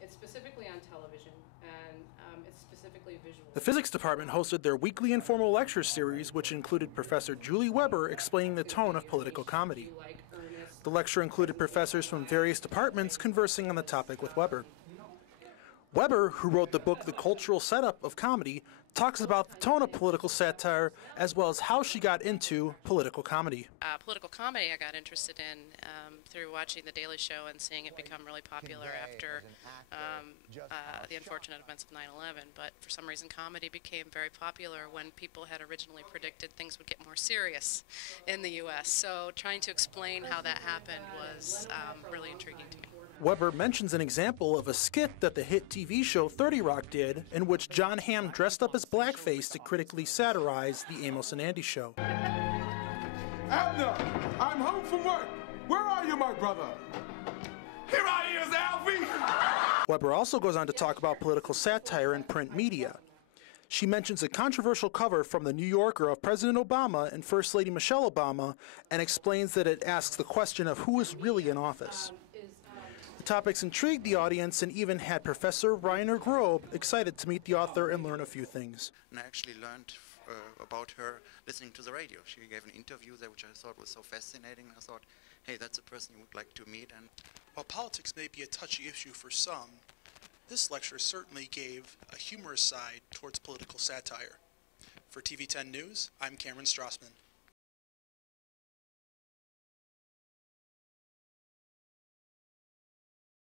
It's specifically on television, and it's specifically visual. The physics department hosted their weekly informal lecture series, which included Professor Julie Weber explaining the tone of political comedy. The lecture included professors from various departments conversing on the topic with Weber. Weber, who wrote the book The Cultural Setup of Comedy, talks about the tone of political satire as well as how she got into political comedy. Political comedy I got interested in through watching The Daily Show and seeing it become really popular after the unfortunate events of 9/11. But for some reason comedy became very popular when people had originally predicted things would get more serious in the U.S. So trying to explain how that happened was really intriguing to me. Weber mentions an example of a skit that the hit TV show 30 Rock did, in which John Hamm dressed up as blackface to critically satirize the Amos and Andy show. Abner, I'm home from work. Where are you, my brother? Here I is, Alfie! Weber also goes on to talk about political satire in print media. She mentions a controversial cover from The New Yorker of President Obama and First Lady Michelle Obama and explains that it asks the question of who is really in office. The topics intrigued the audience and even had Professor Rainer Grob excited to meet the author and learn a few things. And I actually learned about her listening to the radio. She gave an interview there which I thought was so fascinating. I thought, hey, that's a person you would like to meet. And while politics may be a touchy issue for some, this lecture certainly gave a humorous side towards political satire. For TV10 News, I'm Cameron Strassman.